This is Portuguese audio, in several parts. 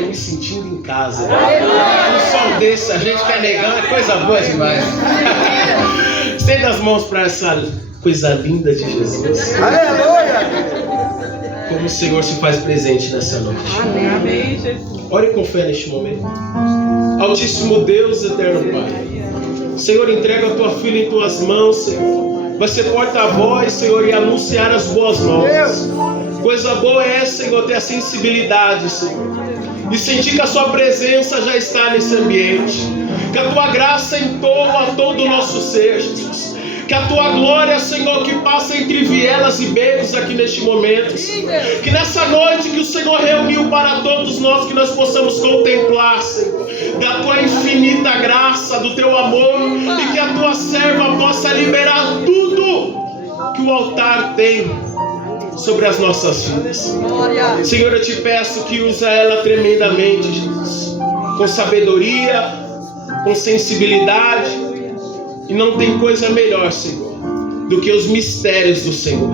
tô me sentindo em casa. Um som desse, a gente que é negão, é coisa boa demais. Estenda as mãos para essa coisa linda de Jesus. Aleluia! Como o Senhor se faz presente nessa noite. Amém, Jesus. Ore com fé neste momento. Altíssimo Deus, eterno Pai, Senhor, entrega a tua filha em tuas mãos, Senhor. Vai ser porta-voz, Senhor, e anunciar as boas novas. Coisa boa é, Senhor, ter a sensibilidade, Senhor, e sentir que a sua presença já está nesse ambiente. Que a tua graça entoa todo o nosso ser, Jesus. Que a tua glória, Senhor, que passa entre vielas e becos aqui neste momento. Que nessa noite que o Senhor reuniu para todos nós, que nós possamos contemplar, Senhor, da tua infinita graça, do teu amor, e que a tua serva possa liberar tudo que o altar tem sobre as nossas vidas. Senhor, eu te peço que usa ela tremendamente, Jesus, com sabedoria, com sensibilidade. E não tem coisa melhor, Senhor, do que os mistérios do Senhor.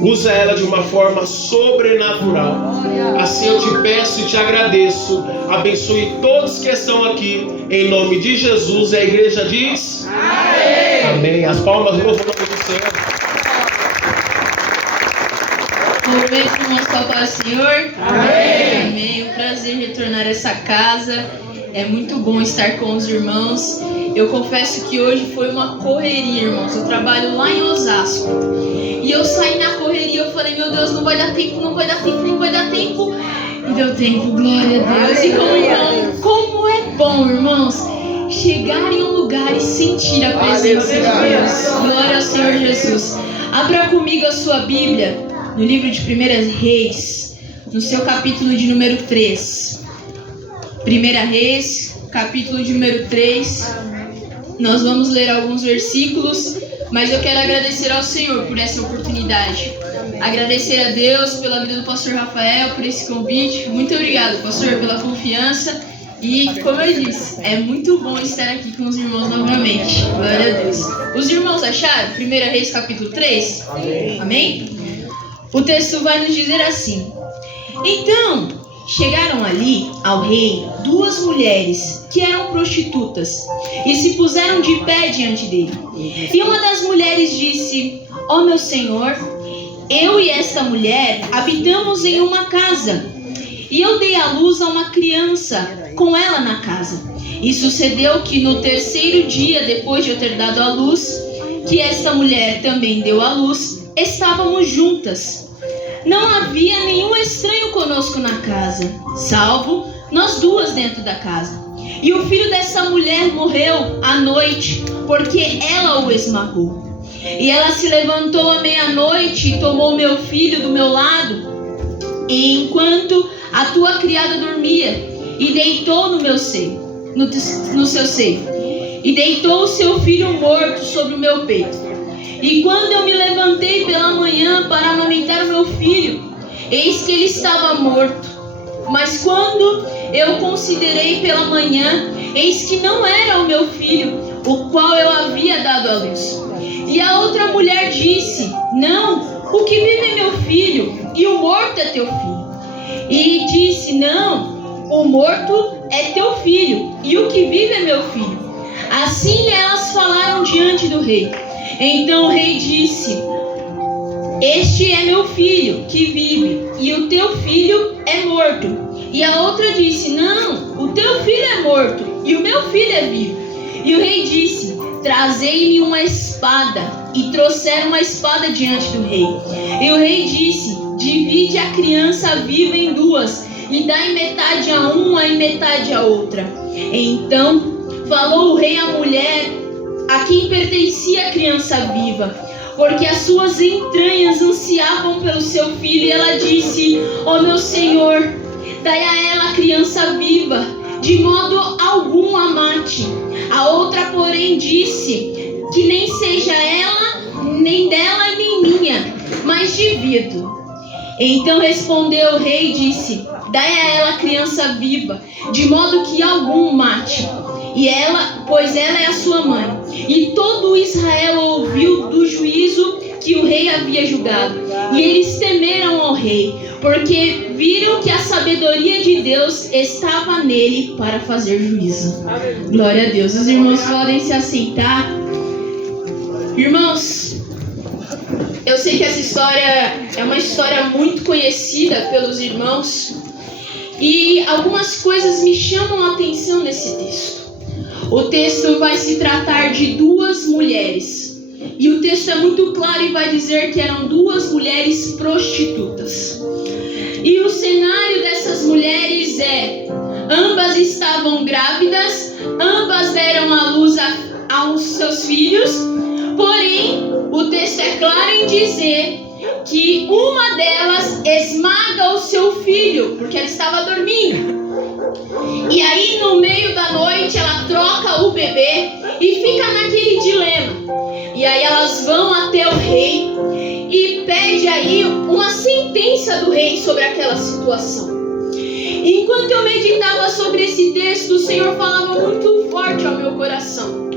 Usa ela de uma forma sobrenatural. Assim eu te peço e te agradeço. Abençoe todos que estão aqui, em nome de Jesus. E a igreja diz: amém. Amém. As palmas louvam o nome do Senhor. Momento de mostrar para o Senhor. Amém. Amém. Um prazer retornar a essa casa. É muito bom estar com os irmãos. Eu confesso que hoje foi uma correria, irmãos. Eu trabalho lá em Osasco. E eu saí na correria, eu falei, meu Deus, não vai dar tempo. E deu tempo, glória a Deus. E como é bom, irmãos, chegar em um lugar e sentir a presença de Deus. Glória ao Senhor Jesus. Abra comigo a sua Bíblia no livro de 1 Reis, no seu capítulo de número 3. 1 Reis, capítulo de número 3. Nós vamos ler alguns versículos, mas eu quero agradecer ao Senhor por essa oportunidade. Agradecer a Deus pela vida do pastor Rafael, por esse convite. Muito obrigado, pastor, pela confiança. E, como eu disse, é muito bom estar aqui com os irmãos novamente. Glória a Deus. Os irmãos acharam? 1 Reis, capítulo 3? Amém? O texto vai nos dizer assim: então, chegaram ali ao rei 2 mulheres que eram prostitutas e se puseram de pé diante dele. E uma das mulheres disse: ó meu senhor, eu e esta mulher habitamos em uma casa, e eu dei à luz a uma criança com ela na casa. E sucedeu que no 3º dia depois de eu ter dado à luz, que esta mulher também deu à luz, estávamos juntas. Não havia nenhum estranho conosco na casa, salvo nós 2 dentro da casa. E o filho dessa mulher morreu à noite, porque ela o esmagou. E ela se levantou à meia-noite e tomou meu filho do meu lado, e enquanto a tua criada dormia, e deitou no meu seio, no seu seio, e deitou o seu filho morto sobre o meu peito. E quando eu me levantei pela manhã para amamentar o meu filho, eis que ele estava morto. Mas quando eu considerei pela manhã, eis que não era o meu filho, o qual eu havia dado à luz. E a outra mulher disse: não, o que vive é meu filho, e o morto é teu filho. E disse: não, o morto é teu filho, e o que vive é meu filho. Assim elas falaram diante do rei. Então o rei disse: este é meu filho que vive, e o teu filho é morto. E a outra disse: não, o teu filho é morto, e o meu filho é vivo. E o rei disse: trazei-me uma espada. E trouxeram uma espada diante do rei. E o rei disse: divide a criança viva em 2, e dai metade a uma e metade a outra. Então falou o rei à mulher a quem pertencia a criança viva, porque as suas entranhas ansiavam pelo seu filho. E ela disse: ó meu senhor, dai a ela a criança viva, de modo algum a mate. A outra, porém, disse: que nem seja ela, nem dela, nem minha, mas divido. Então respondeu o rei e disse: dai a ela a criança viva, de modo que algum mate. E ela, pois ela é a sua mãe. E todo Israel ouviu do juízo que o rei havia julgado. E eles temeram ao rei, porque viram que a sabedoria de Deus estava nele para fazer juízo. Glória a Deus. Os irmãos podem se assentar. Irmãos, eu sei que essa história é uma história muito conhecida pelos irmãos, e algumas coisas me chamam a atenção nesse texto. O texto vai se tratar de duas mulheres, e o texto é muito claro e vai dizer que eram duas mulheres prostitutas. E o cenário dessas mulheres ambas estavam grávidas, ambas deram à luz aos seus filhos, porém o texto é claro em dizer que uma delas esmaga o seu filho, porque ela estava dormindo. E aí no meio da noite ela troca o bebê e fica naquele dilema. E aí elas vão até o rei e pede aí uma sentença do rei sobre aquela situação. Enquanto eu meditava sobre esse texto, o Senhor falava muito forte ao meu coração.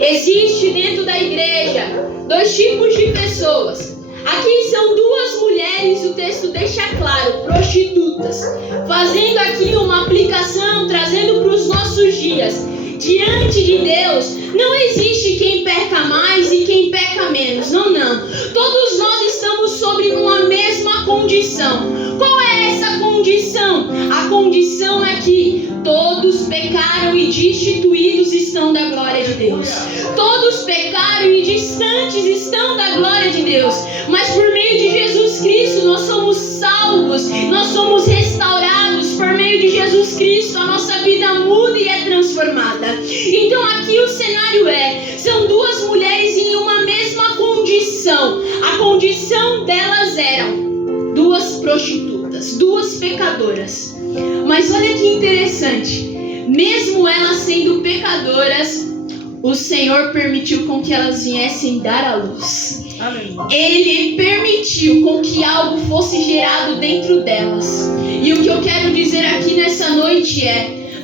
Existe dentro da igreja dois tipos de pessoas. Aqui são duas mulheres, o texto deixa claro, prostitutas, fazendo aqui uma aplicação, trazendo para os nossos dias. Diante de Deus, não existe quem peca mais e quem peca menos, não. Todos nós estamos sobre uma mesma condição. Qual é essa condição? A condição é que todos pecaram e destituídos estão da glória de Deus. Todos pecaram e distantes estão da glória de Deus. Mas por meio de Jesus Cristo nós somos salvos, nós somos restaurados. Por meio de Jesus Cristo a nossa vida muda e é transformada. Então aqui o cenário são duas mulheres em uma mesma condição. A condição delas eram duas prostitutas, duas pecadoras. Mas olha que interessante, mesmo elas sendo pecadoras, o Senhor permitiu com que elas viessem dar à luz. Ele permitiu com que algo fosse gerado dentro delas. E o que eu quero dizer aqui nessa noite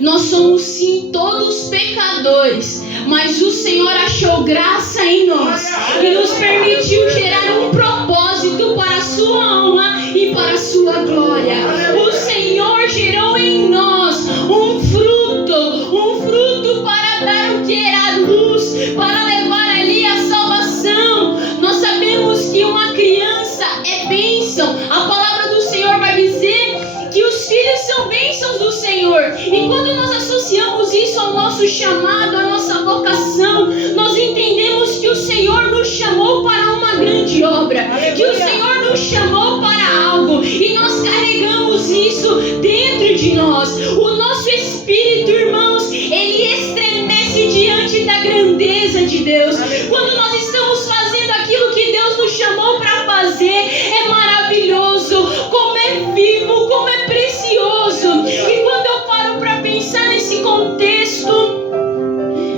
nós somos sim todos pecadores, mas o Senhor achou graça em nós e nos permitiu gerar um propósito para a sua honra e para a sua glória. O Senhor gerou em nós um fruto para dar o que era luz, para levar ali a salvação. Nós sabemos que uma criança é bênção. A palavra do Senhor vai dizer que os filhos são bênçãos do Senhor. E quando nós associamos isso ao nosso chamado, à nossa vocação, nós entendemos que o Senhor nos chamou para uma grande obra, que o Senhor nos chamou para algo, e nós carregamos isso dentro de nós. O nosso espírito, irmãos, ele estremece diante da grandeza de Deus. Quando nós estamos fazendo aquilo que Deus nos chamou para fazer, é maravilhoso, como é vivo, como é precioso. E quando eu paro para pensar nesse contexto,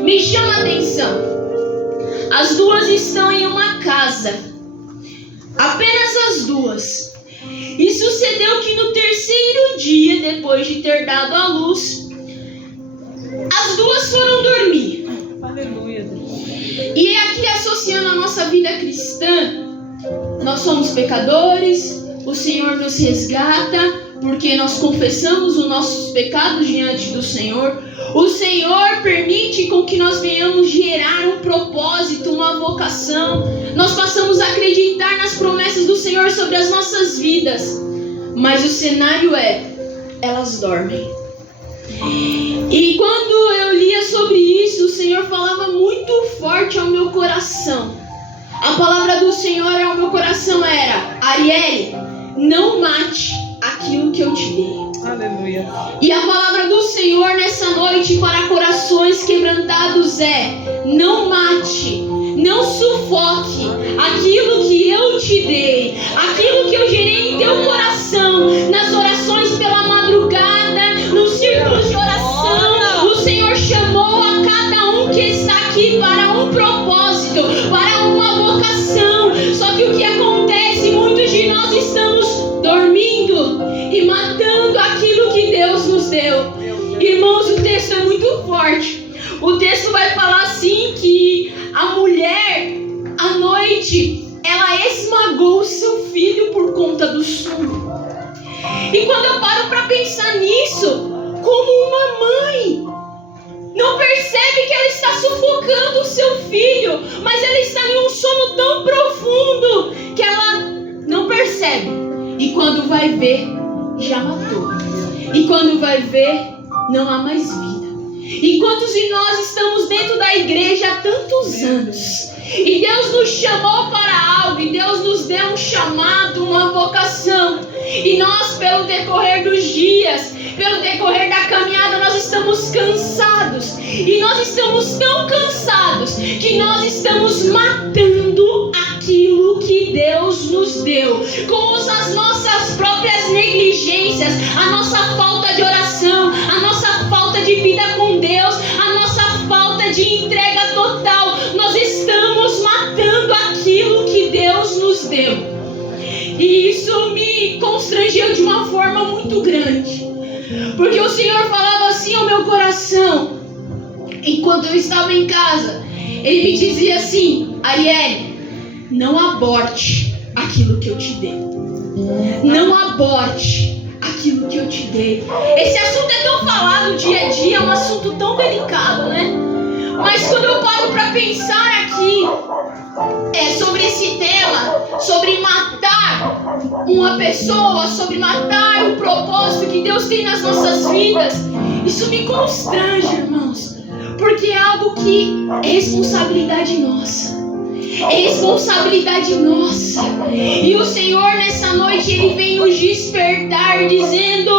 me chama a atenção. As duas estão em uma casa, apenas as duas. E sucedeu que no terceiro dia, depois de ter dado à luz, as duas foram dormir. Aleluia. E aqui, associando a nossa vida cristã, nós somos pecadores, o Senhor nos resgata, porque nós confessamos os nossos pecados diante do Senhor. O Senhor permite com que nós venhamos gerar um propósito, uma vocação. Nós passamos a acreditar nas promessas do Senhor sobre as nossas vidas. Mas o cenário elas dormem. E quando eu lia sobre isso, o Senhor falava muito forte ao meu coração. A palavra do Senhor ao meu coração era: Arielle, não mate aquilo que eu te dei. Aleluia. E a palavra do Senhor nessa noite para corações quebrantados não mate, não sufoque aquilo que eu te dei, aquilo que eu gerei em teu coração, nas orações pela madrugada, nos círculos de oração. O Senhor chamou a cada um que está aqui para um propósito, para uma vocação. Só que o que acontece, muitos de nós estamos dormindo e matando aquilo que Deus nos deu. Irmãos, o texto é muito forte. O texto vai falar assim que a mulher, à noite, ela volta do sono. E quando eu paro para pensar nisso, como uma mãe não percebe que ela está sufocando o seu filho, mas ela está em um sono tão profundo que ela não percebe. E quando vai ver, já matou. E quando vai ver, não há mais vida. E quantos de nós estamos dentro da igreja há tantos anos? E Deus nos chamou para algo, e Deus nos deu um chamado, uma vocação. E nós, pelo decorrer dos dias, pelo decorrer da caminhada, nós estamos cansados. E nós estamos tão cansados que nós estamos matando aquilo que Deus nos deu, com as nossas próprias negligências, a nossa falta de oração, a nossa falta de vida com Deus, a nossa falta de entrega total. Nós estamos matando aquilo que Deus nos deu. E isso me constrangeu de uma forma muito grande, porque o Senhor falava assim ao meu coração, enquanto eu estava em casa. Ele me dizia assim: Arielle, não aborte aquilo que eu te dei. Não aborte aquilo que eu te dei. Esse assunto é tão falado dia a dia, é um assunto tão delicado, né? Mas quando eu paro para pensar aqui sobre esse tema, sobre matar uma pessoa, sobre matar o propósito que Deus tem nas nossas vidas, isso me constrange, irmãos, porque é algo que é responsabilidade nossa. É responsabilidade nossa. E o Senhor nessa noite, Ele vem nos despertar dizendo: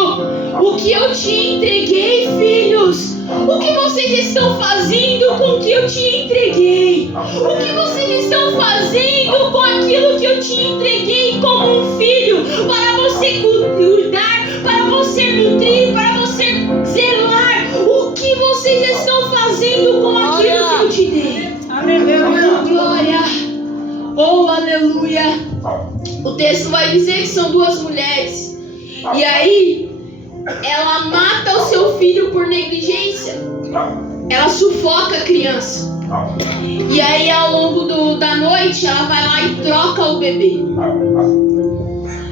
o que eu te entreguei, filhos, o que vocês estão fazendo com o que eu te entreguei? O que vocês estão fazendo com aquilo que eu te entreguei como um filho, para você cuidar, para você nutrir, para você zelar? O que vocês estão fazendo com aquilo que eu te dei? Aleluia. Oh, glória! Oh, aleluia! O texto vai dizer que são duas mulheres. E aí, ela mata o seu filho por negligência. Ela sufoca a criança. E aí, ao longo da noite, ela vai lá e troca o bebê.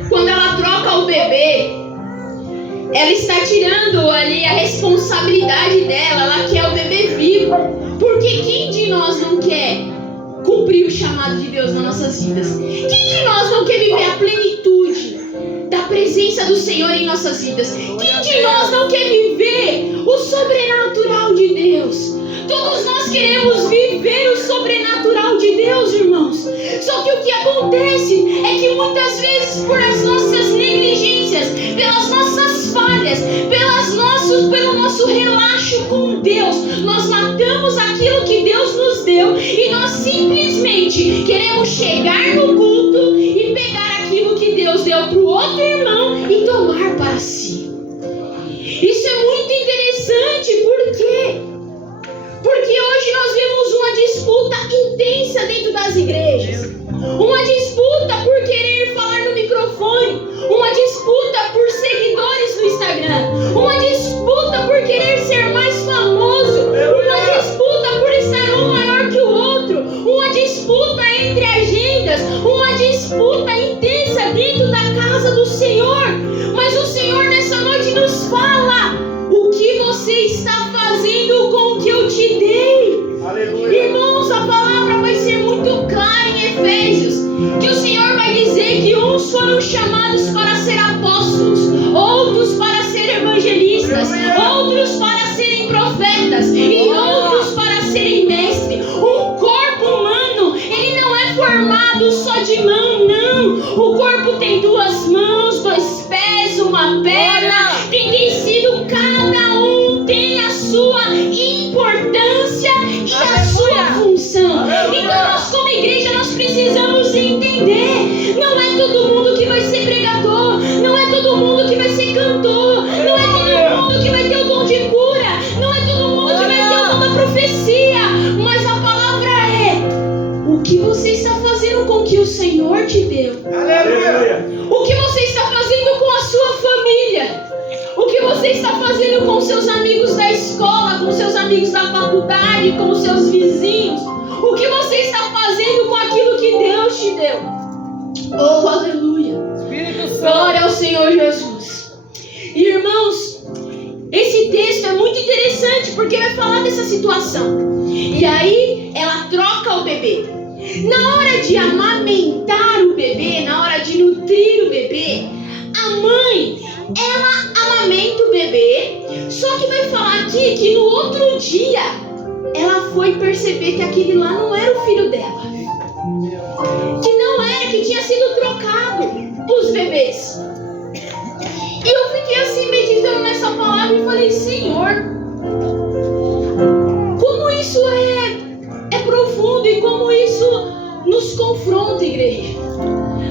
Quando ela troca o bebê, ela está tirando ali a responsabilidade dela. Ela quer o bebê vivo. Porque quem de nós não quer cumprir o chamado de Deus nas nossas vidas? Quem de nós não quer viver a plenitude da presença do Senhor em nossas vidas? Quem de nós não quer viver o sobrenatural de Deus? Todos nós queremos viver o sobrenatural de Deus, irmãos. Só que o que acontece é que muitas vezes, por as nossas negligências, pelas nossas falhas, pelo nosso relaxo com Deus, nós matamos aquilo que Deus nos deu e nós simplesmente queremos chegar no culto e pegar aquilo que Deus deu para o outro irmão e tomar para si. Isso é muito interessante, por quê? Porque hoje nós vemos uma disputa intensa dentro das igrejas. Uma disputa por querer falar no microfone. Uma disputa por seguidores no Instagram. Uma disputa por querer ser mais famoso. Uma disputa por estar um maior que o outro. Uma disputa entre agendas. Uma disputa intensa dentro da casa do Senhor. Mas o Senhor nessa noite nos fala: o que você está fazendo com o que eu te dei? Aleluia. Irmãos, a palavra vai ser muito clara em Efésios, que o Senhor vai dizer que uns foram chamados para ser apóstolos, outros para ser evangelistas, outros para serem profetas e outros para serem mestres. Um corpo humano, ele não é formado só de mão, não. O corpo tem duas mãos, dois pés, uma perna, tem tecido, cada um tem a sua importância e a sua função. Então nós como igreja nós precisamos entender: não é todo mundo que vai ser pregador, não é todo mundo que vai ser cantor, não é todo mundo que vai ter o dom de cura, não é todo mundo que vai ter o dom da profecia, mas a palavra é: o que você está fazendo com o que o Senhor te deu? Aleluia. O que você está fazendo com a sua família? Senhor Jesus. Irmãos, esse texto é muito interessante porque vai falar dessa situação. E aí ela troca o bebê. Na hora de amamentar o bebê, na hora de nutrir o bebê, a mãe, ela amamenta o bebê. Só que vai falar aqui que no outro dia ela foi perceber que aquele lá não era o filho dela, que não era, que tinha sido trocado os bebês. E eu fiquei assim meditando nessa palavra e falei: Senhor, como isso é profundo e como isso nos confronta, igreja.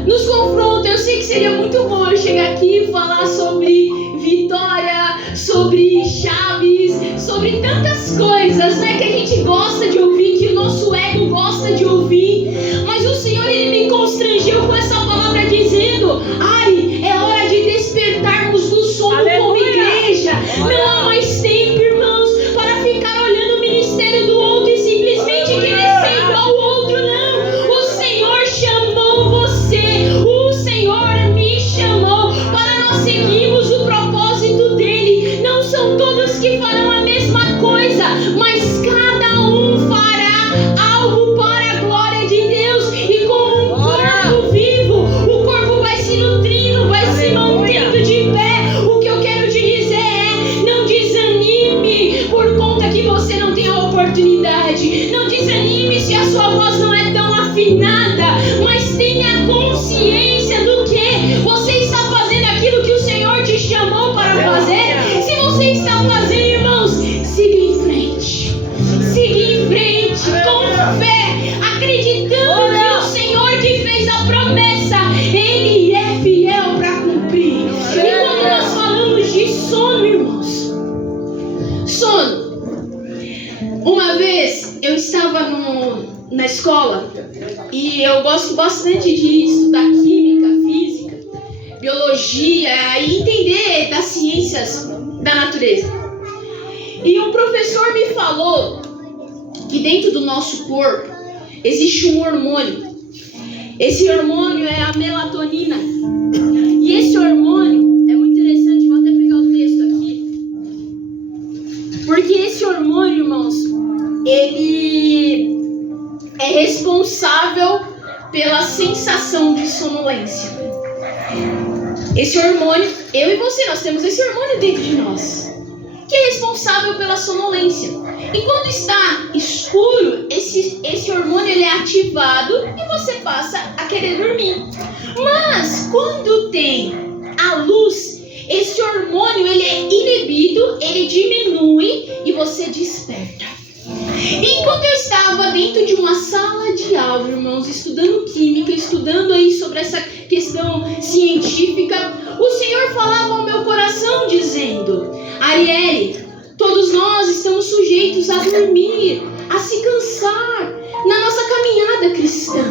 Nos confronta. Eu sei que seria muito bom eu chegar aqui e falar sobre Vitória, sobre Chaves, sobre tantas coisas, né, que a gente gosta de ouvir, que o nosso ego gosta de ouvir. Mas o Senhor, Ele me constrangeu com essa palavra dizendo: ai, é hora de despertarmos do sono. Aleluia. Como igreja. Não há mais tempo, irmãos, para ficar olhando o ministério do outro e simplesmente querer ser igual ao outro. Não, o Senhor chamou você, o Senhor me chamou para nós seguirmos o propósito dele. Não são todos que farão a mesma coisa, mas cada um fará algo para a glória de Deus. E como um corpo vivo, o corpo vai se nutrindo, vai se mantendo de pé. O que eu quero te dizer é: não desanime por conta que você não tem a oportunidade. Não desanime se a sua voz não é tão afinada, mas tenha consciência do que você está fazendo aquilo que o Senhor te chamou para fazer. Se você está fazendo, irmãos, siga em frente. Siga em frente com fé, acreditando que o Senhor que fez a promessa, Ele é fiel para cumprir. E quando nós falamos de sono, irmãos, sono. Uma vez eu estava na escola e eu gosto bastante de estudar química, física, biologia e entender das ciências da natureza. E um professor me falou que dentro do nosso corpo existe um hormônio. Esse hormônio é a melatonina. E esse hormônio é muito interessante, vou até pegar o texto aqui. Porque esse hormônio, irmãos, ele é responsável pela sensação de sonolência. Esse hormônio, eu e você, nós temos esse hormônio dentro de nós, que é responsável pela sonolência. E quando está escuro, esse hormônio ele é ativado e você passa a querer dormir. Mas quando tem a luz, esse hormônio ele é inibido, ele diminui e você desperta. E quando eu estava dentro de uma sala de aula, irmãos, estudando química, estudando aí sobre essa questão científica, o Senhor falava ao meu coração dizendo: Arielle, todos nós estamos sujeitos a dormir, a se cansar na nossa caminhada cristã.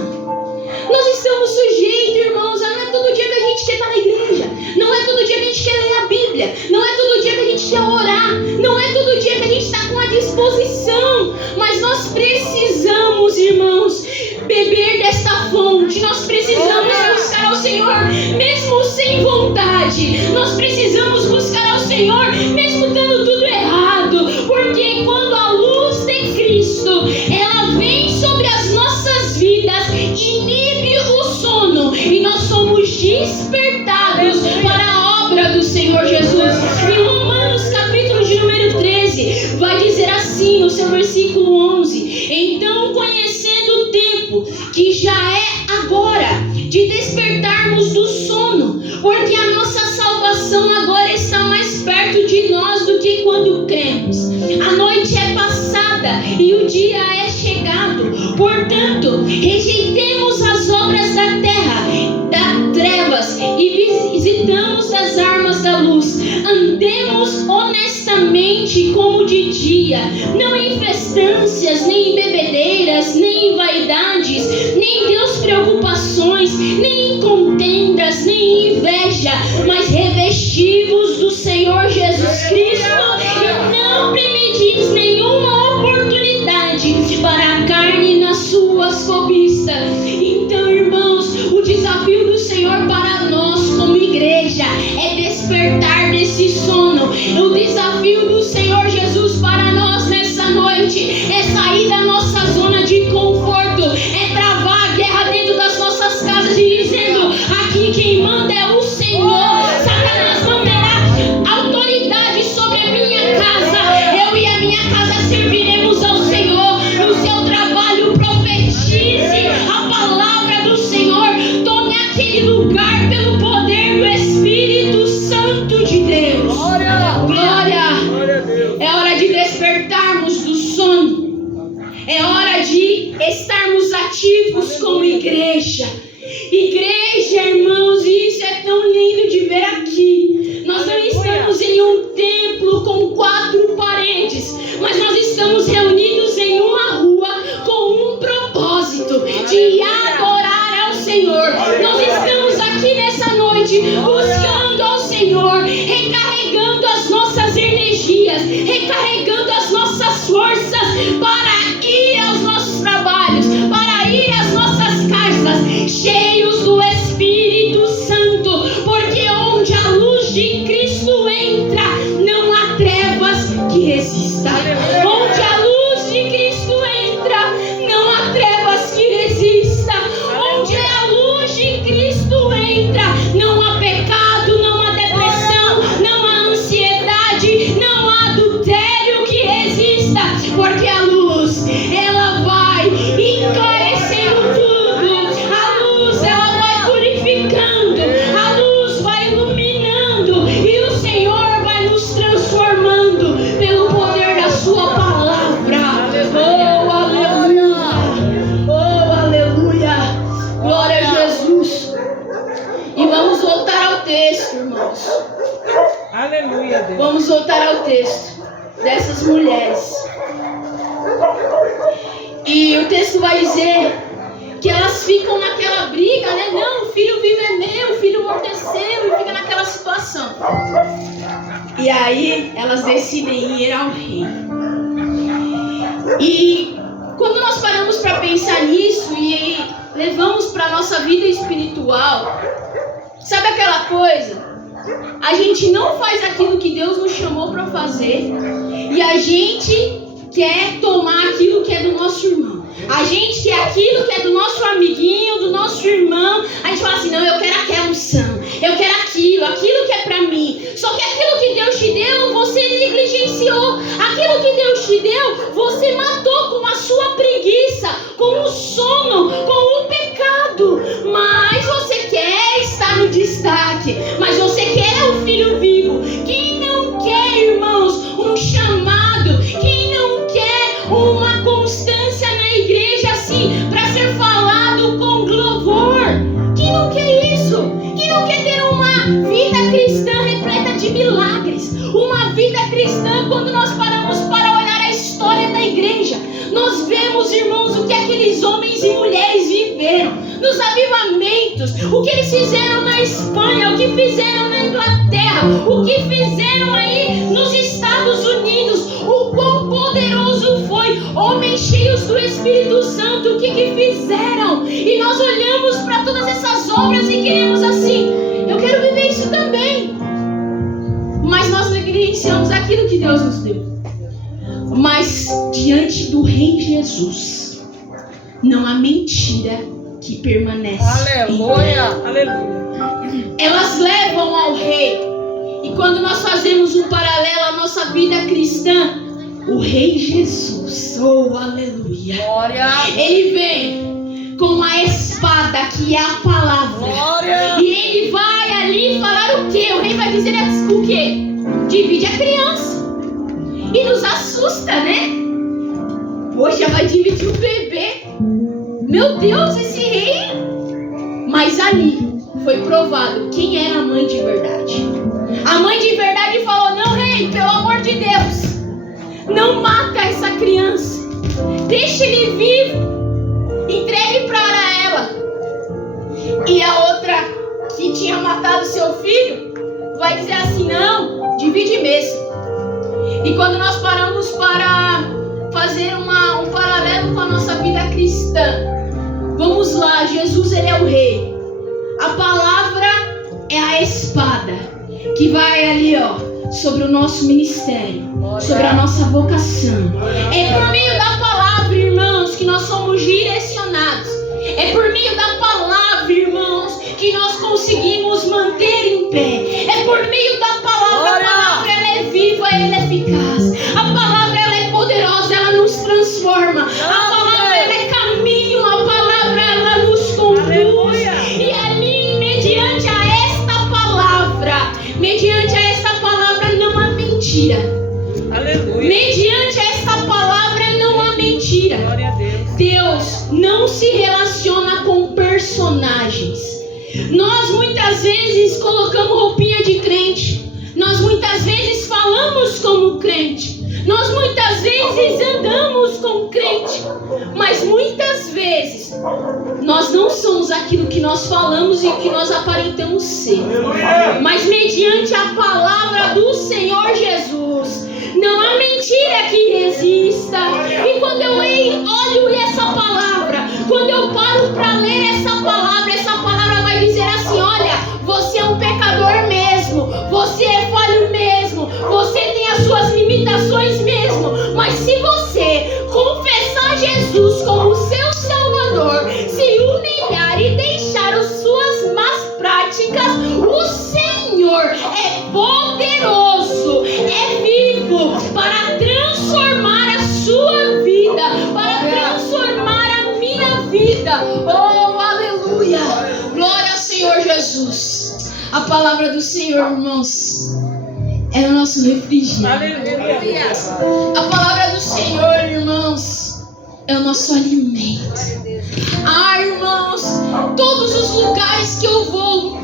Nós estamos sujeitos, irmãos, não é todo dia que a gente quer estar na igreja, não é todo dia que a gente quer ler a Bíblia, não é todo dia que a gente quer orar, não é todo dia que a gente está com a disposição, mas nós precisamos, irmãos, beber desta fonte, nós precisamos buscar ao Senhor mesmo sem vontade, nós precisamos buscar ao Senhor mesmo dando tudo errado, porque quando a luz de Cristo, ela vem sobre as nossas vidas, inibe o sono e nós somos despertados para a obra do Senhor Jesus. Em Romanos capítulo de número 13 vai dizer assim no seu versículo 11: então, conhecendo o tempo que já é agora de despertarmos do sono, porque a nossa salvação agora está mais perto de nós do que quando cremos. A noite é passada e o dia é chegado. Portanto, rejeitemos as obras da terra, das trevas, e visitamos as armas da luz. Andemos honestamente como de dia, não em festanças, nem em bebedeiras, nem em vaidades, nem em Deus preocupações, nem em contendas, nem em inveja, mas revestivos do Senhor Jesus Cristo, e não permitis nenhuma oportunidade para a carne nas suas cobiças. Então, irmãos, o desafio do Senhor para nós como igreja despertar desse sono. O desafio do Senhor Jesus para nós nessa noite é sair da nossa zona de conforto, é travar a guerra dentro das nossas casas e dizendo: aqui quem manda é o Senhor. Satanás não terá autoridade sobre a minha casa. Eu e a minha casa serviremos ao Senhor. No seu trabalho, profetize a palavra do Senhor. Tome aquele lugar pelo poder do Espírito Santo de Deus. Glória. É hora de despertarmos do sono. É hora de estarmos ativos como igreja. Igreja, irmãos, isso é tão lindo de ver aqui. Nós não estamos em um templo com 4 paredes, mas nós estamos reunidos em uma rua com um propósito de adorar ao Senhor. Nós estamos aqui nessa noite buscando ao Senhor, recarregando as nossas energias, recarregando as nossas forças para ir aos nossos trabalhos, para ir às nossas casas, cheios do Espírito Santo, porque onde a luz de Cristo entra, não há trevas que resistam. Onde a luz de Cristo entra, não há trevas que resistam. Onde a luz de Cristo entra, não há pecado, não há depressão, não há ansiedade, não há adultério que resista, porque a luz, ela vai esclarecendo tudo. A luz, ela vai purificando, a luz vai iluminando, e o Senhor vai nos transformando pelo poder da sua palavra. Oh, aleluia! Oh, aleluia! Glória a Jesus! E vamos voltar ao texto, irmãos. Aleluia, Deus. Vamos voltar ao texto dessas mulheres. E o texto vai dizer que elas ficam naquela briga, né? Não, o filho vivo é meu, o filho morto é seu, e fica naquela situação. E aí elas decidem ir ao rei. E quando nós paramos para pensar nisso e levamos para a nossa vida espiritual, sabe aquela coisa? A gente não faz aquilo que Deus nos chamou para fazer, e a gente quer tomar aquilo que é do nosso irmão. A gente quer aquilo que é do nosso amiguinho, do nosso irmão. A gente fala assim: não, eu quero aquela unção, eu quero aquilo que é pra mim. Só que aquilo que Deus te deu, você negligenciou. Aquilo que Deus te deu, você matou com a sua preguiça, com o sono, com o pecado. Mas você quer estar no destaque, mas você quer o filho vivo. Quem não quer, irmãos, um chamado? Quem não quer uma constância na igreja assim, para ser falado com louvor? Quem não quer isso? Quem não quer ter uma vida cristã repleta de milagres? Uma vida cristã, quando nós paramos para olhar a história da igreja, nós vemos, irmãos, o que aqueles homens e mulheres viveram nos avivamentos, o que eles fizeram na Espanha, o que fizeram na Inglaterra, o que fizeram aí nos Estados Unidos, o quão poderoso foi. Homens cheios do Espírito Santo, o que fizeram? E nós olhamos para todas essas obras e queremos assim: eu quero viver isso também. Mas nós negligenciamos aquilo que Deus nos deu. Mas diante do Rei Jesus, não há mentira que permanece. Aleluia, aleluia. Elas levam ao Rei. E quando nós fazemos um paralelo à nossa vida cristã, o Rei Jesus, oh aleluia, Glória. Ele vem com a espada que é a palavra. Glória. E Ele vai ali falar o quê? O Rei vai dizer o quê? Divide a criança. E nos assusta, né? Poxa, vai dividir o bebê. Meu Deus, esse rei. Mas ali foi provado quem era a mãe de verdade. A mãe de verdade falou: não, rei, pelo amor de Deus, não mata essa criança. Deixa ele vivo. Entregue para ela. E a outra, que tinha matado seu filho, vai dizer assim: não, divide mesmo. E quando nós paramos para fazer um paralelo com a nossa vida cristã, vamos lá, Jesus, ele é o rei. A palavra é a espada. que vai ali, ó, sobre o nosso ministério, sobre a nossa vocação. É por meio da palavra, irmãos, que nós somos direcionados. É por meio da palavra, irmãos, que nós conseguimos manter em pé. É por meio da palavra. A palavra, ela é viva, ela é eficaz. A palavra, ela é poderosa, ela nos transforma. A palavra, ela é caminho. A palavra, ela nos conduz. E ali, mediante a esta palavra, não há mentira. Aleluia. Mediante esta palavra, não há mentira. Glória a Deus. Deus não se relaciona com personagens. Nós muitas vezes colocamos roupinha de crente. Nós muitas vezes falamos como crente. Nós muitas vezes andamos com crente. Mas muitas vezes nós não somos aquilo que nós falamos e que nós aparentamos ser. Mas mediante a palavra do Senhor Jesus, não há mentira que resista. E quando eu olho essa palavra, quando eu paro para ler essa palavra vai dizer assim: olha, você é um pecador mesmo, você é falho mesmo, você tem as suas limitações mesmo. Mas se você confessar Jesus como seu Salvador, se humilhar e deixar as suas más práticas, o Senhor é poderoso, é vivo para transformar a sua vida, para transformar a minha vida. Oh, aleluia! Glória ao Senhor Jesus. A palavra do Senhor, irmãos, é o nosso refrigério. Aleluia. A palavra do Senhor, irmãos, é o nosso alimento. Ah, irmãos, todos os lugares que eu vou,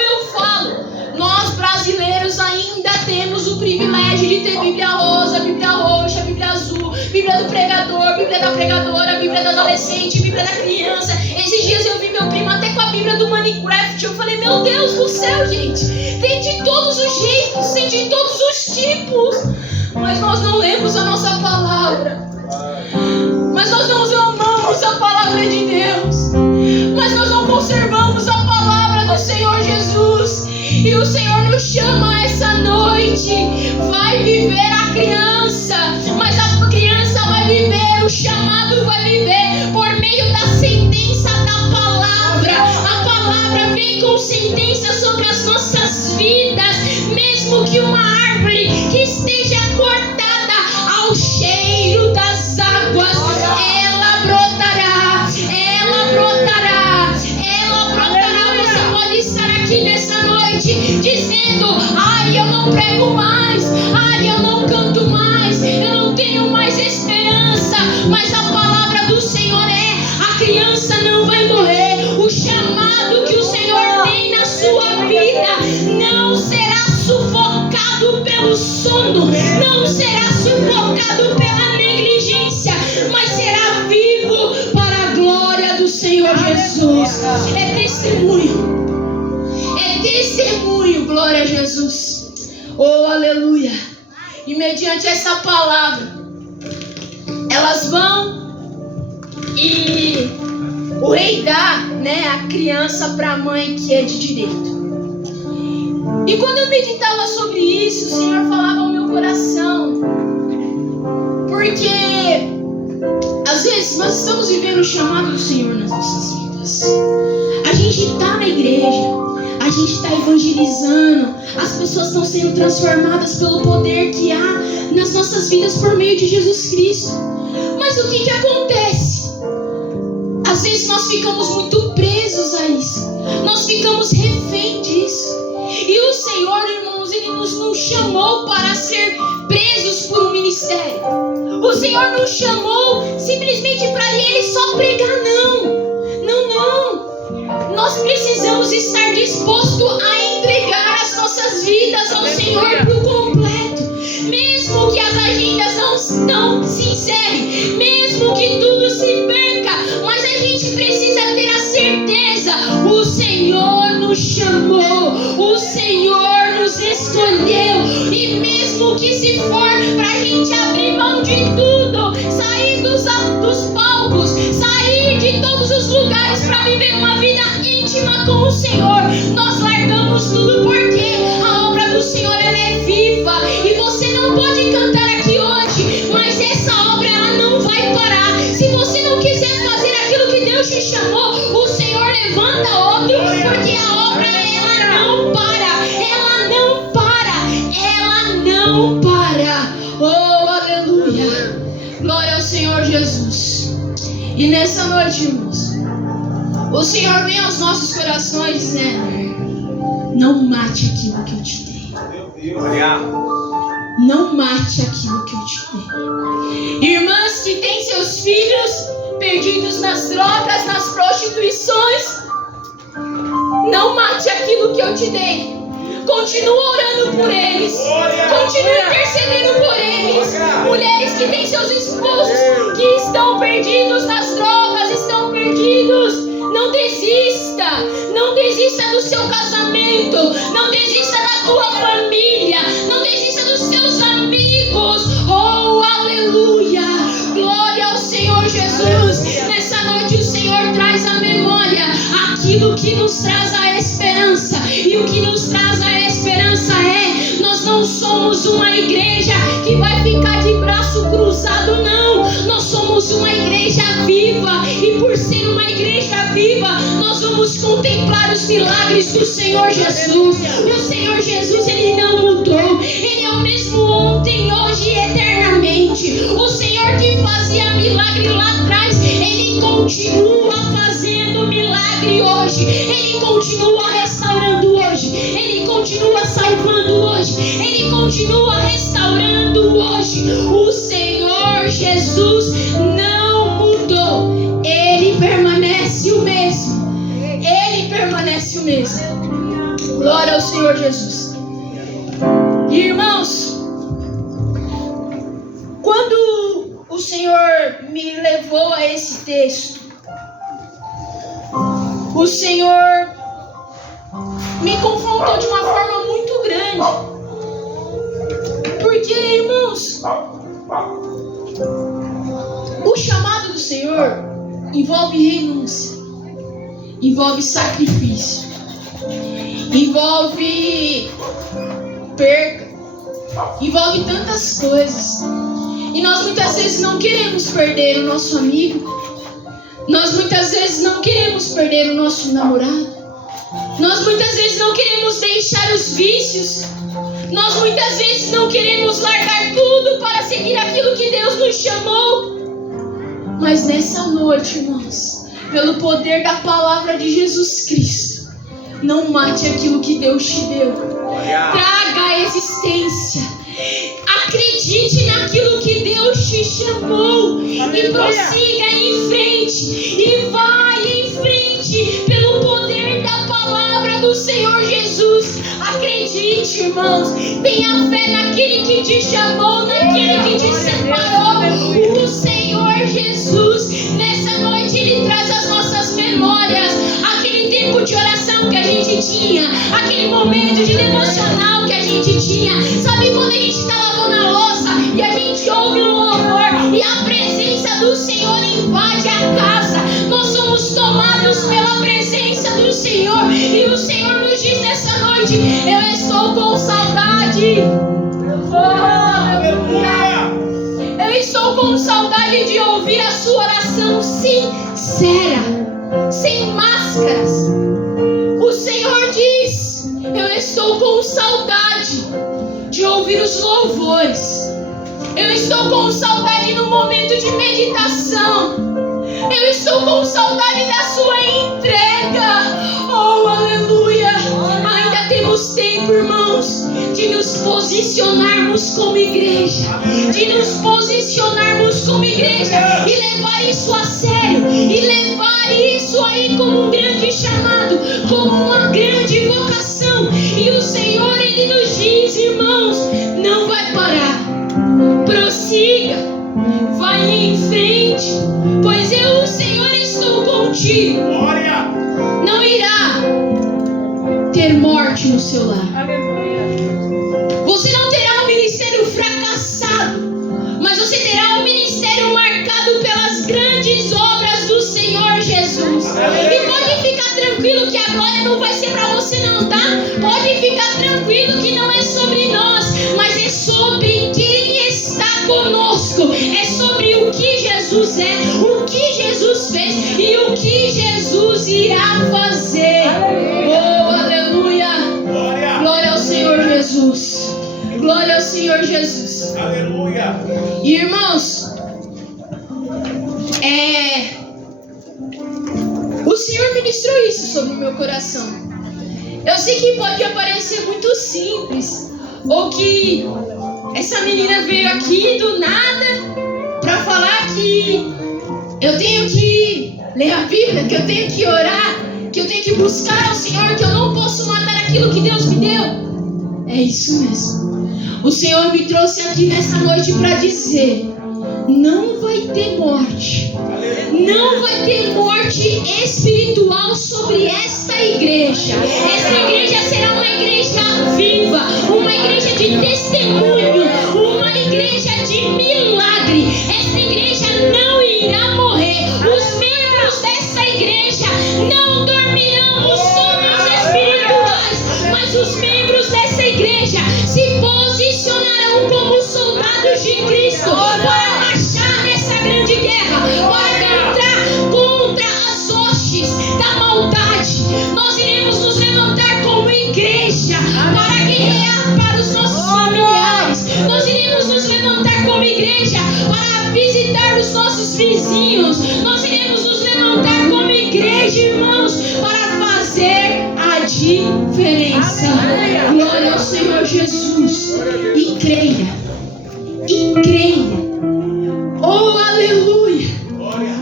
eu falo. Nós brasileiros ainda temos o privilégio de ter Bíblia rosa, Bíblia roxa, Bíblia azul, Bíblia do pregador, Bíblia da pregadora, Bíblia do adolescente, Bíblia da criança. Esses dias eu vi meu primo até com a Bíblia do Minecraft. Eu falei: meu Deus do céu, gente, tem de todos os jeitos, tem de todos os tipos. Mas nós não lemos a nossa palavra. Mas nós não amamos a palavra de Deus. Mas nós não conservamos a palavra do Senhor Jesus. E o Senhor nos chama essa noite. Vai viver a criança, mas a criança vai viver, o chamado vai viver por meio da sentença da palavra. A palavra vem com sentença sobre as nossas vidas. Mesmo que uma árvore que esteja cortada ao cheiro das águas, ela brotará, ela brotará, ela brotará. Você pode estar aqui nessa noite dizendo: ai, eu não prego mais, ai, eu não canto mais, eu não tenho mais esperança. Mas a palavra do Senhor é: a criança não vai morrer. O chamado que o Senhor tem na sua vida não será sufocado pelo sono, não será sufocado pela negligência, mas será vivo para a glória do Senhor Jesus. É testemunho, glória a Jesus. Oh, aleluia. E mediante essa palavra, elas vão e o rei dá, a criança para a mãe que é de direito. E quando eu meditava sobre isso, o Senhor falava ao meu coração. Porque às vezes nós estamos vivendo o chamado do Senhor nas nossas vidas. A gente está na igreja, a gente está evangelizando, as pessoas estão sendo transformadas pelo poder que há nas nossas vidas por meio de Jesus Cristo. Mas o que acontece? Às vezes nós ficamos muito presos a isso, nós ficamos refém disso. E o Senhor, irmãos, Ele nos chamou para ser presos por um ministério. O Senhor nos chamou simplesmente para Ele só pregar, não. Nós precisamos estar dispostos a entregar as nossas vidas ao Senhor por completo. Mesmo que as agendas não se encerrem, mesmo que tudo se perca, mas a gente precisa ter a certeza: o Senhor nos chamou, o Senhor nos escolheu. E mesmo que se for pra gente abrir mão de tudo, sair dos palcos, sair de todos os lugares para viver uma vida íntima com o Senhor, nós largamos irmãos, tudo porque a obra do Senhor ela é viva. E você não pode cantar aqui hoje, mas essa obra ela não vai parar. Se você não quiser fazer aquilo que Deus te chamou, o Senhor levanta outro, porque a obra ela não para. Ela não para. Ela não para. Oh, aleluia. Glória ao Senhor Jesus. E nessa noite, irmãos, o Senhor vem aos nossos corações dizendo: não mate aquilo que eu te dei. Não mate aquilo que eu te dei. Irmãs que têm seus filhos perdidos nas drogas, nas prostituições, não mate aquilo que eu te dei. Continua orando por eles. Continua intercedendo por eles. Mulheres que têm seus esposos que estão perdidos nas drogas, estão perdidos. Não desista. Não desista do seu casamento. Não desista da tua família. Não desista dos seus amigos. Oh, aleluia. Glória ao Senhor Jesus. Nessa noite o Senhor traz à memória aquilo que nos traz a esperança. E o que nos traz a esperança é: nós não somos uma igreja que vai ficar de braço cruzado, não. Nós somos uma igreja viva. E por ser uma igreja viva, nós vamos contemplar os milagres do Senhor Jesus. E o Senhor Jesus, Ele não mudou. Ele é o mesmo ontem, hoje e eternamente. O Senhor que fazia milagre lá atrás, Ele continua fazendo milagre hoje. Ele continua restaurando hoje. Ele continua salvando hoje. Ele continua restaurando hoje. O Senhor Jesus não mudou. Ele permanece o mesmo. Ele permanece o mesmo. Glória ao Senhor Jesus. Irmãos, quando o Senhor me levou a esse texto, o Senhor me confrontou de uma forma muito grande. Porque, irmãos, o chamado do Senhor envolve renúncia, envolve sacrifício, envolve perca, envolve tantas coisas. E nós muitas vezes não queremos perder o nosso amigo. Nós muitas vezes não queremos perder o nosso namorado. Nós muitas vezes não queremos deixar os vícios. Nós muitas vezes não queremos largar tudo para seguir aquilo que Deus nos chamou. Mas nessa noite, irmãos, pelo poder da palavra de Jesus Cristo, não mate aquilo que Deus te deu. Traga a existência. Acredite naquilo que Deus te chamou. E prossiga em frente. E vai em frente pelo poder da palavra do Senhor Jesus. Acredite, irmãos. Tenha fé naquele que te chamou, naquele que te separou. O Senhor Jesus. Nessa noite Ele traz as nossas memórias. Aquele tempo de oração que a gente tinha. Aquele momento de devocional que a gente tinha. Sabe quando a gente está lavando a louça e a gente ouve um louvor e a presença do Senhor invade a casa? Nós somos tomados pela presença do Senhor. E o Senhor nos diz nessa noite: eu estou com saudade. Eu estou com saudade de ouvir a sua oração sincera, sem máscaras. O Senhor diz: eu estou com saudade de ouvir os louvores. Eu estou com saudade no momento de meditação. Eu estou com saudade da sua entrega. Oh, aleluia. Ainda temos tempo, irmãos, de nos posicionarmos como igreja. De nos posicionarmos como igreja e levar isso a sério. E levar isso aí como um grande chamado, como uma grande vocação. E o Senhor, Ele nos diz, irmãos, não vai parar. Prossiga, vai em frente, pois eu, o Senhor, estou contigo. Glória! Não irá ter morte no seu lar. Você não terá um ministério fracassado, mas você terá um ministério marcado pelas grandes obras do Senhor Jesus. E pode ficar tranquilo que a glória não vai ser para você não, tá? Pode Jesus é, o que Jesus fez e o que Jesus irá fazer. Oh, aleluia! Glória ao Senhor Jesus. Glória ao Senhor Jesus. Aleluia. Irmãos, o Senhor ministrou isso sobre o meu coração. Eu sei que pode parecer muito simples, ou que essa menina veio aqui do nada para falar que eu tenho que ler a Bíblia, que eu tenho que orar, que eu tenho que buscar ao Senhor, que eu não posso matar aquilo que Deus me deu. É isso mesmo. O Senhor me trouxe aqui nessa noite para dizer: não vai ter morte. Não vai ter morte espiritual sobre esta igreja. Esta igreja será uma igreja viva, uma igreja de testemunho, uma igreja de milagre. Esta igreja não irá morrer. Os membros dessa igreja não dormirão nos sonhos espirituais, mas os membros dessa igreja se posicionarão como soldados de Cristo para marchar nessa grande guerra, para lutar contra as hostes da maldade. Nós iremos nos levantar como igreja para guerrear para os nossos familiares. Nós iremos nos levantar como igreja para visitar os nossos vizinhos. Nós iremos nos levantar como igreja, irmãos, para fazer a diferença. Glória ao Senhor Jesus. E creia. E creia. Oh, aleluia.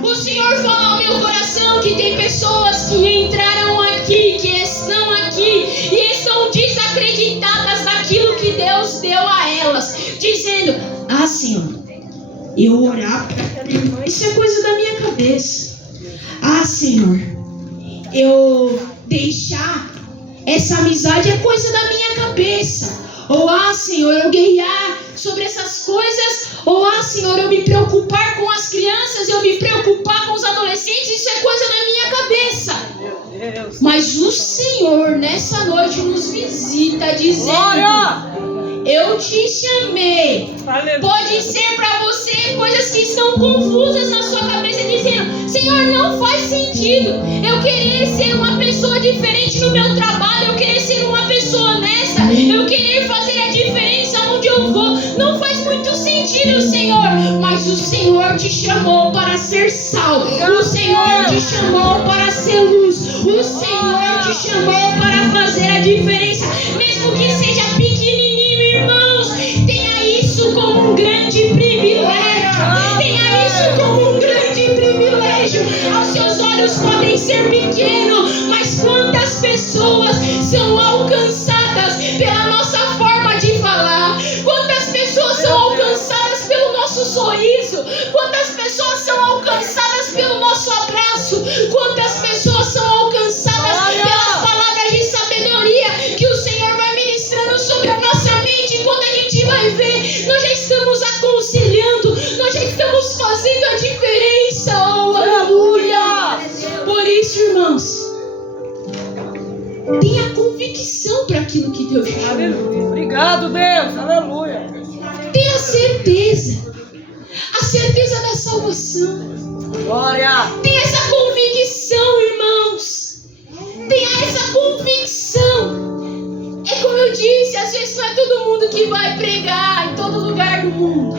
O Senhor falou ao meu coração que tem pessoas que entraram aqui, que estão aqui e estão desacreditadas daquilo que Deus deu a elas, dizendo: ah, Senhor, eu orar, isso é coisa da minha cabeça. Ah, Senhor, eu deixar essa amizade é coisa da minha cabeça. Ou ah, Senhor, eu guerrear sobre essas coisas. Ou ah, Senhor, eu me preocupar com as crianças, eu me preocupar com os adolescentes, isso é coisa da minha cabeça. Mas o Senhor nessa noite nos visita dizendo: eu te chamei. Pode ser para você coisas que estão confusas na sua cabeça, dizendo: Senhor, não faz sentido eu querer ser uma pessoa diferente no meu trabalho, eu querer ser uma pessoa honesta, eu querer fazer a diferença onde eu vou. Não faz muito sentido, Senhor. Mas o Senhor te chamou para ser sal, o Senhor te chamou para ser luz, o Senhor te chamou para fazer a diferença, mesmo que seja pequenininho, irmãos. Tenha isso como um grande privilégio. Tenha isso como um grande privilégio. Aos seus olhos podem ser pequenos, mas quantas pessoas são alcançadas pela nossa forma de falar? Quantas pessoas são alcançadas pelo nosso sorriso? Quantas pessoas são alcançadas pelo nosso abraço? Quantas pessoas são alcançadas pelas palavras de sabedoria que o Senhor vai ministrando sobre a nossa mente? Quando a gente vai ver, nós já estamos aconselhando, nós já estamos fazendo a diferença. Oh, aleluia! Por isso, irmãos, tenha convicção para aquilo que Deus chamou. Aleluia. Obrigado, Deus. Aleluia. Tenha certeza. A certeza da salvação. Glória. Tenha essa convicção, irmãos. Tenha essa convicção. É como eu disse, às vezes não é todo mundo que vai pregar em todo lugar do mundo.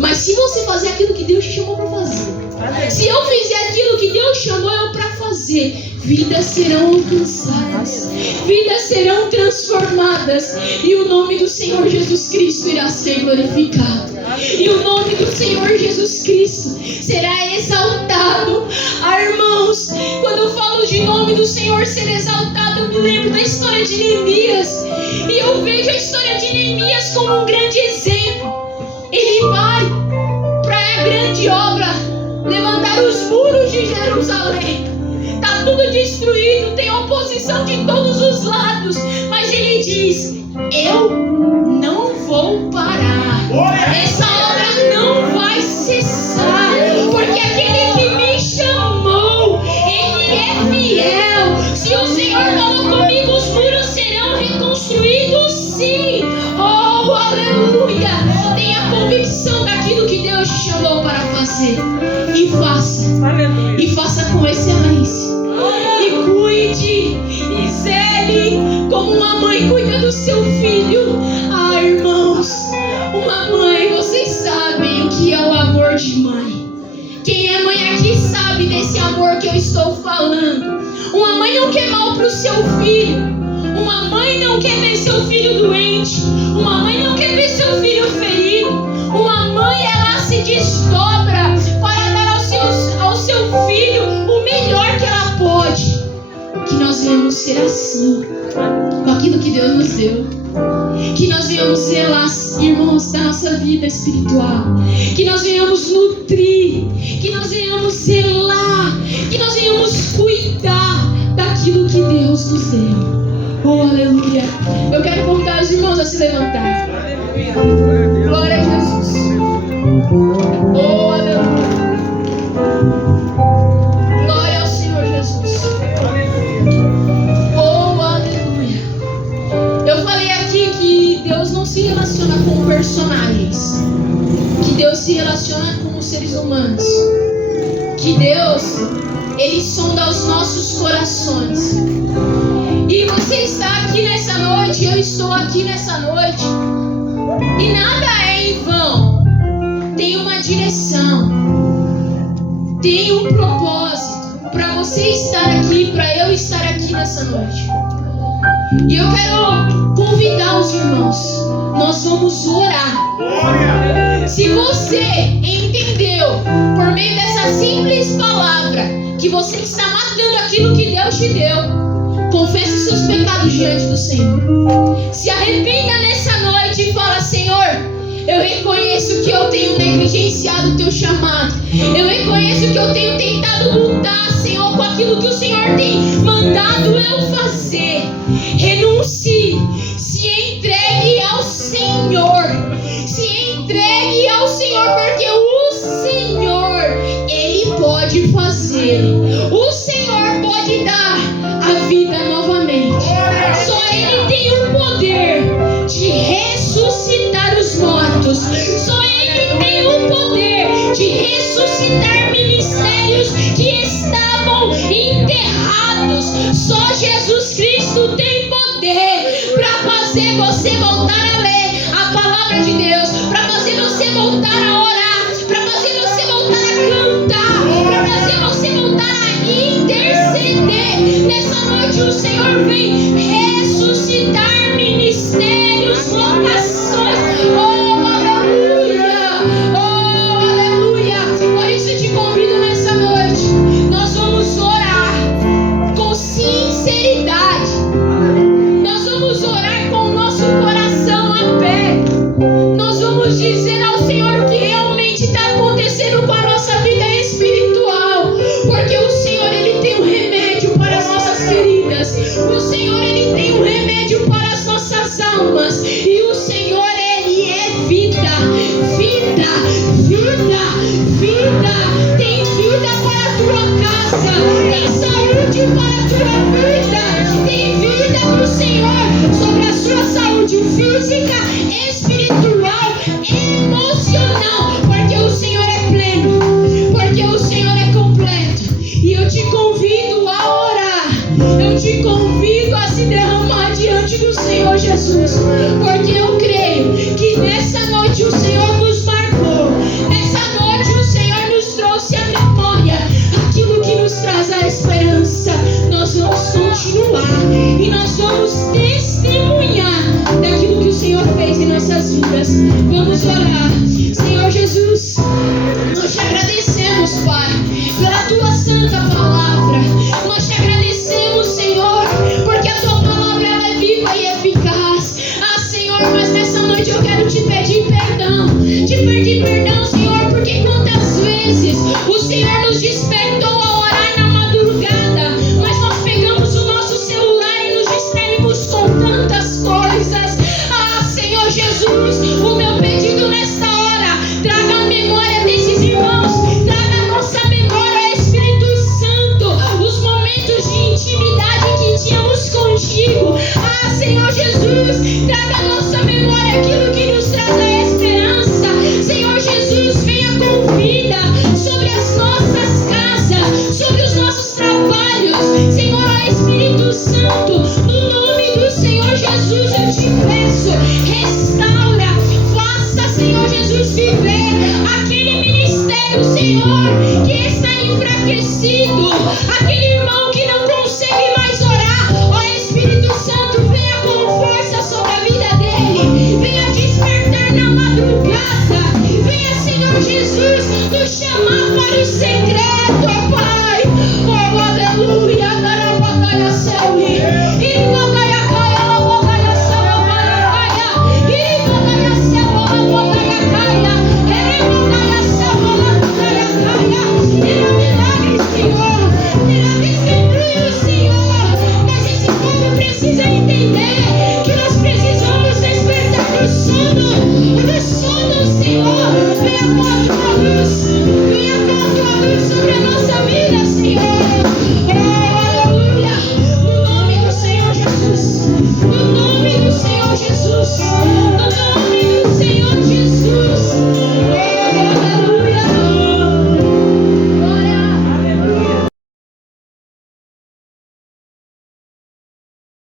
Mas se você fazer aquilo que Deus te chamou para fazer, se eu fizer aquilo que Deus chamou eu para fazer, vidas serão alcançadas, vidas serão transformadas, e o nome do Senhor Jesus Cristo irá ser glorificado, e o nome do Senhor Jesus Cristo será exaltado. Ah, irmãos, quando eu falo de nome do Senhor ser exaltado, eu me lembro da história de Neemias, e eu vejo a história de Neemias como um grande exemplo. Ele vai para a grande obra, levantar os muros de Jerusalém. Está tudo destruído, tem oposição de todos os lados, mas ele diz: eu não vou parar, essa obra não vai cessar, porque aquele que me chamou, ele é fiel. Se o Senhor falou comigo, os muros serão reconstruídos, sim. Oh, aleluia! Tenha convicção daquilo que Deus te chamou para fazer. como uma mãe cuida do seu filho. Ah, irmãos, uma mãe, vocês sabem o que é o amor de mãe. Quem é mãe aqui sabe desse amor que eu estou falando. Uma mãe não quer mal para o seu filho. Uma mãe não quer ver seu filho doente. Uma mãe não quer ver seu filho ferido. Uma mãe, ela se desdobra para dar ao seu filho o melhor que ela pode. Que nós venhamos ser assim, com aquilo que Deus nos deu. Que nós venhamos zelar, irmãos, da nossa vida espiritual. Que nós venhamos nutrir. Que nós venhamos zelar. Que nós venhamos cuidar daquilo que Deus nos deu. Oh, aleluia. Eu quero convidar os irmãos a se levantar. Glória a Jesus. Oh, aleluia. Glória ao Senhor Jesus. Oh, aleluia. Eu falei aqui que Deus não se relaciona com personagens. Que Deus se relaciona com os seres humanos. Que Deus, Ele sonda os nossos corações. E você está aqui nessa noite, eu estou aqui nessa noite. E nada é em vão. Tem uma direção. Tem um propósito para você estar aqui, para eu estar aqui nessa noite. E eu quero convidar os irmãos. Nós vamos orar. Se você entendeu, por meio dessa simples palavra, que você está matando aquilo que Deus te deu, confesse os seus pecados diante do Senhor. Se arrependa nessa noite e fala: Senhor, eu reconheço que eu tenho negligenciado o teu chamado. Eu reconheço que eu tenho tentado lutar, Senhor, com aquilo que o Senhor tem mandado eu fazer. Renuncie, se entregue ao Senhor. Se entregue ao Senhor, porque o Senhor, Ele pode fazer. O Senhor pode dar a vida novamente. Só Ele tem o poder de ressuscitar os mortos. Só Ele tem o poder de ressuscitar ministérios que estavam enterrados. Só Jesus Cristo tem poder para fazer você voltar a ler a palavra de Deus, para fazer você voltar a orar, para fazer você voltar a cantar, para fazer você voltar a interceder. Nessa noite o Senhor vem ressuscitar ministérios, vocações. Oh, aleluia! Oh, aleluia! Por isso eu te convido nessa noite. Nós vamos orar com sinceridade. Nós vamos orar com o nosso coração a pé. Nós vamos dizer ao Senhor o que realmente está acontecendo com a nossa vida espiritual. Porque o Senhor, Ele tem um remédio para as nossas feridas. O Senhor, Ele tem um remédio para as nossas almas. E o Senhor, Ele é vida. Vida, vida, vida. Tem vida para a tua casa. Tem saúde para a tua vida. Tem vida para o Senhor sobre a sua saúde física, espiritual, emocional. Porque o Senhor é pleno. Porque o Senhor é completo. E eu te convido a orar. Eu te convido a se derramar diante do Senhor Jesus. Porque eu creio que nessa noite o Senhor nos marcou. Nessa noite o Senhor nos trouxe à memória aquilo que nos traz a esperança. Nós vamos continuar e nós vamos testemunhar daquilo que o Senhor fez em nossas vidas. Vamos orar. Senhor Jesus, nós te agradecemos, Pai, pela tua santa palavra. Nós te agradecemos, Senhor, porque a tua palavra ela é viva e eficaz. Ah, Senhor, mas nessa noite eu quero te pedir perdão. Te pedir perdão, Senhor, porque quantas vezes o Senhor nos despertou a orar na madrugada, mas nós pegamos o nosso celular e nos distraímos com tantas coisas. Ah, Senhor Jesus,